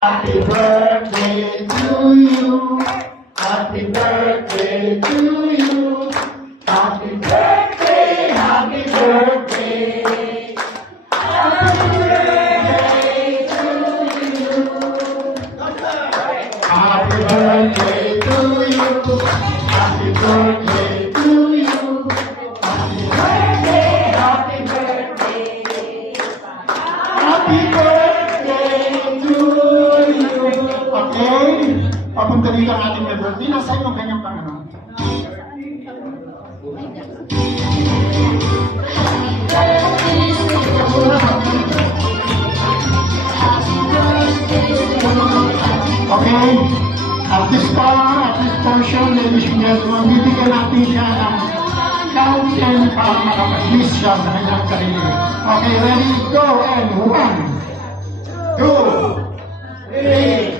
Happy birthday to you. Happy birthday to you. Happy birthday, happy birthday. Happy birthday to you. Happy birthday to you. Happy birthday to you. Happy birthday, happy birthday. Happy birthday to you. Okay? Papunta dito ang ating birthday. Nasa iyo ang kanyang Panginoon. Okay? At this portion, ladies and gentlemen, bibigyan natin siya ng counting para makapag-list siya sa kanyang sarili. Okay, ready? Go! And 1, 2, 3,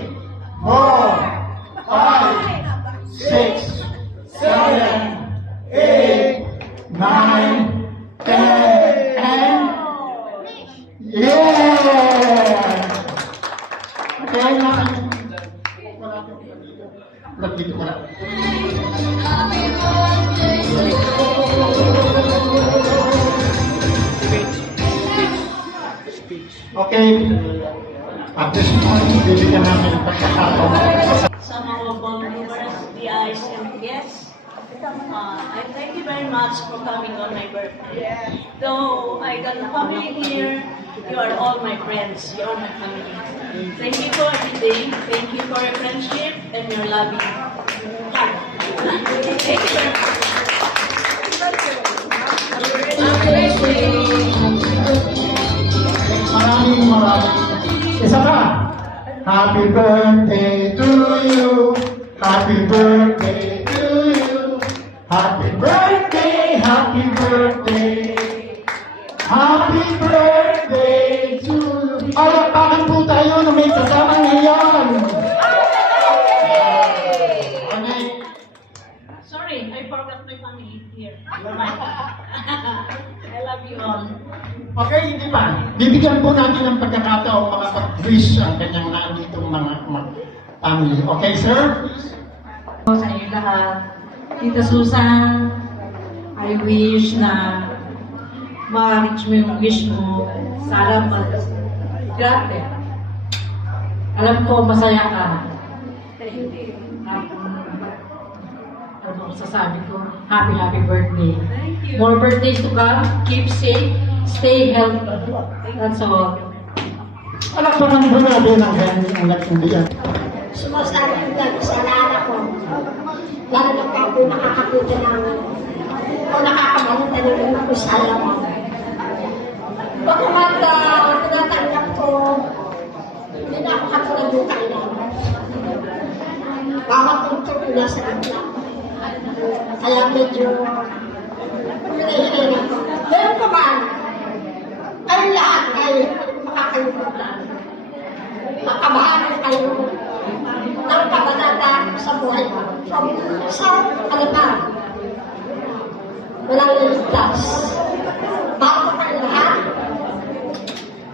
4, 5, 6, 7, 8, 9, 10, and yeah! Okay, dito ko lang. Okay. At this point, bibigyan namin ang pagkakataon. Some of our volunteers, the eyes and guests. I thank you very much for coming on my birthday. Though I got the family here, you are all my friends. You are my family. Thank you for everything. Thank you for your friendship and your loving heart. Thank you very much. Maraming. Isa pa. Happy birthday to you. Happy birthday to you. Happy birthday, happy birthday. Happy birthday to you. Palakpakan po tayo na may kasama ngayon. Okay. Sorry, I forgot my family here. I love you all. Okay, hindi pa. Bibigyan po natin ng pagkakataong makapag-wish ang kanyang naanditong mga family. Okay, sir? Sa inyo lahat, Tita Susan, I wish na ma-reach mo yung wish mo. Sana grabe. Alam ko, masaya ka. Ano sasabi ko? Happy birthday. More birthdays to come. Keep safe. Stay healthy. That's all. Palakpakan po natin ang kanyang nagsindihan. Sumasabi ko sa anak ko, lalo na pa ako nakakapunta ng o nakakabalita ng mga kusaya mo. Pagkamat tinatanggap ko, hindi na ako katulad ng kailan. Bawat tungtong ko nasa gitna. Kaya medyo hinihirin ako. Meron pa man, kayong lahat ay makakalimutan. Makabahan kayo ng kabanata sa buhay ko. From South Alabama. Walang liligtas. Bago kayo lahat.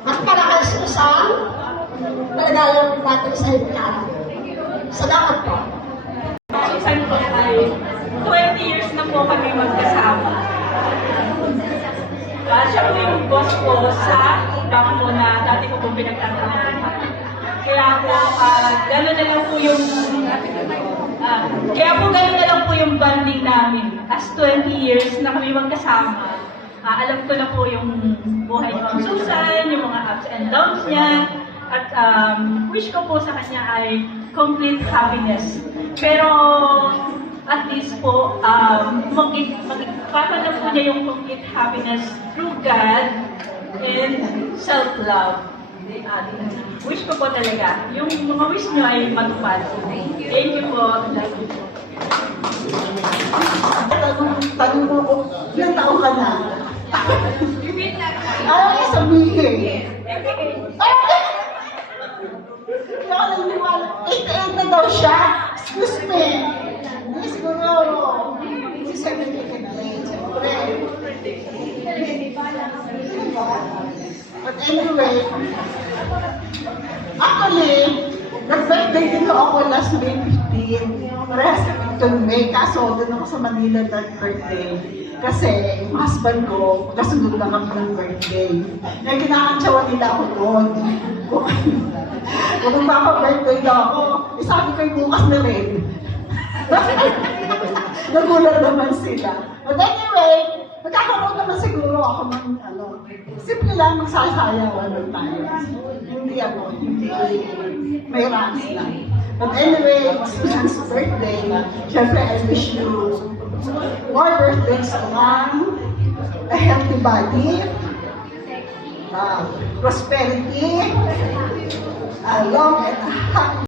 At para kay Susan, palagayang natin sa hintara. Salamat po. Susan po ay 20 years na po kami magkasama. Siya po yung boss ko sa bangko na dati ko pong pinagtatrabaho. Kaya po, gano'n na lang po yung bonding namin. As 20 years na kami magkasama, alam ko na po yung buhay ni Ma'am Susan, yung mga ups and downs niya, at wish ko po sa kanya ay complete happiness. Pero at least po, magpapanap po niya yung complete happiness through God and self-love. Wish ko po talaga, yung mga wish niyo ay matupad. Thank you po. Tanong mo ko, ilang taon ka na? Ayaw sabihin. Hindi ako naniniwala. 88 na daw siya. Excuse me. Hindi siguro. Si 70 ka na rin. But anyway, actually, ako last May 15. Parehas kami ito May, kaso doon ako sa Manila that birthday. Kasi yung husband ko, kasunod lang kami ng birthday. Kaya kinakantsawan nila ako doon. Kung magpapa-birthday na ako, sabi ko yung bukas na rin. Nagulat naman sila. But anyway, magkakaroon naman siguro ako ng simple lang magsasayaw tayo. Hindi may rants lang. But anyway, Susan's birthday. Siyempre, I wish you more birthdays along, a healthy body, prosperity, long and happy